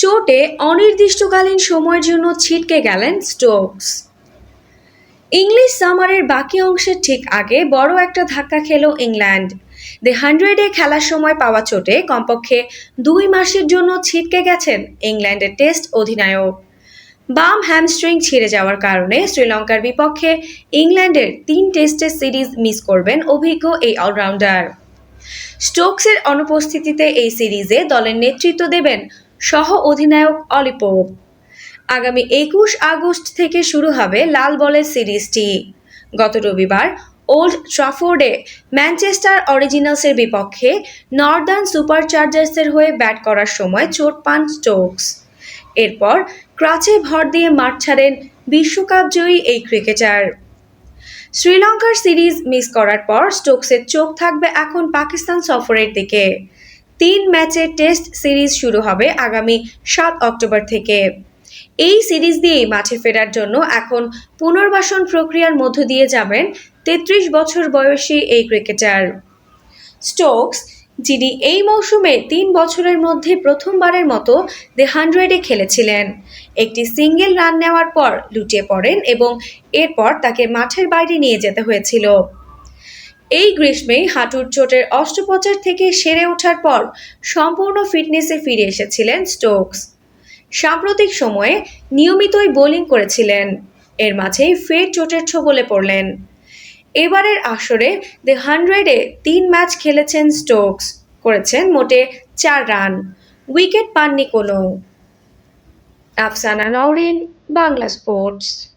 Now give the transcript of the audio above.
চোটে অনির্দিষ্টকালীন সময়ের জন্য ছিটকে গেলেন স্টোকস। ইংলিশ সামারের বাকি অংশের ঠিক আগে বড় একটা ধাক্কা খেল ইংল্যান্ড। দ্য হান্ড্রেডে খেলার সময় পাওয়া চোটে কমপক্ষে দুই মাসের জন্য ছিটকে গেছেন ইংল্যান্ডের টেস্ট অধিনায়ক। বাম হ্যামস্ট্রিং ছিঁড়ে যাওয়ার কারণে শ্রীলঙ্কার বিপক্ষে ইংল্যান্ডের তিন টেস্টের সিরিজ মিস করবেন অভিজ্ঞ এই অলরাউন্ডার। স্টোকসের অনুপস্থিতিতে এই সিরিজে দলের নেতৃত্ব দেবেন সহ অধিনায়ক অলিপোপ আগামী একুশ আগস্ট থেকে শুরু হবে লাল বলের সিরিজটি। গত রবিবার ওল্ড ট্রাফোর্ডে ম্যানচেস্টার অরিজিনালসের বিপক্ষে নর্দার্ন সুপারচার্জার্সের হয়ে ব্যাট করার সময় চোট পান স্টোকস। এরপর ক্রাচে ভর দিয়ে মাঠ ছাড়েন বিশ্বকাপ জয়ী এই ক্রিকেটার। শ্রীলঙ্কার সিরিজ মিস করার পর স্টোকসের চোখ থাকবে এখন পাকিস্তান সফরের দিকে। তিন ম্যাচের টেস্ট সিরিজ শুরু হবে আগামী সাত অক্টোবর থেকে। এই সিরিজ দিয়েই মাঠে ফেরার জন্য এখন পুনর্বাসন প্রক্রিয়ার মধ্য দিয়ে যাবেন তেত্রিশ বছর বয়সী এই ক্রিকেটার। স্টোকস, যিনি এই মৌসুমে তিন বছরের মধ্যে প্রথমবারের মতো দ্য হান্ড্রেডে খেলেছিলেন। একটি সিঙ্গেল রান নেওয়ার পর লুটিয়ে পড়েন এবং এরপর তাকে মাঠের বাইরে নিয়ে যেতে হয়েছিল। এই গ্রীষ্মেই হাঁটুর চোটের অস্ত্রোপচার থেকে সেরে ওঠার পর সম্পূর্ণ ফিটনেসে ফিরে এসেছিলেন স্টোকস। সাম্প্রতিক সময়ে নিয়মিতই বোলিং করেছিলেন। এর মাঝেই ফের চোটের ছোবলে পড়লেন। এবারের আসরে দ্য হান্ড্রেডে তিন ম্যাচ খেলেছেন স্টোকস। করেছেন মোটে চার রান। উইকেট পাননি কোনো। আফসানা নওরিন, বাংলা স্পোর্টস।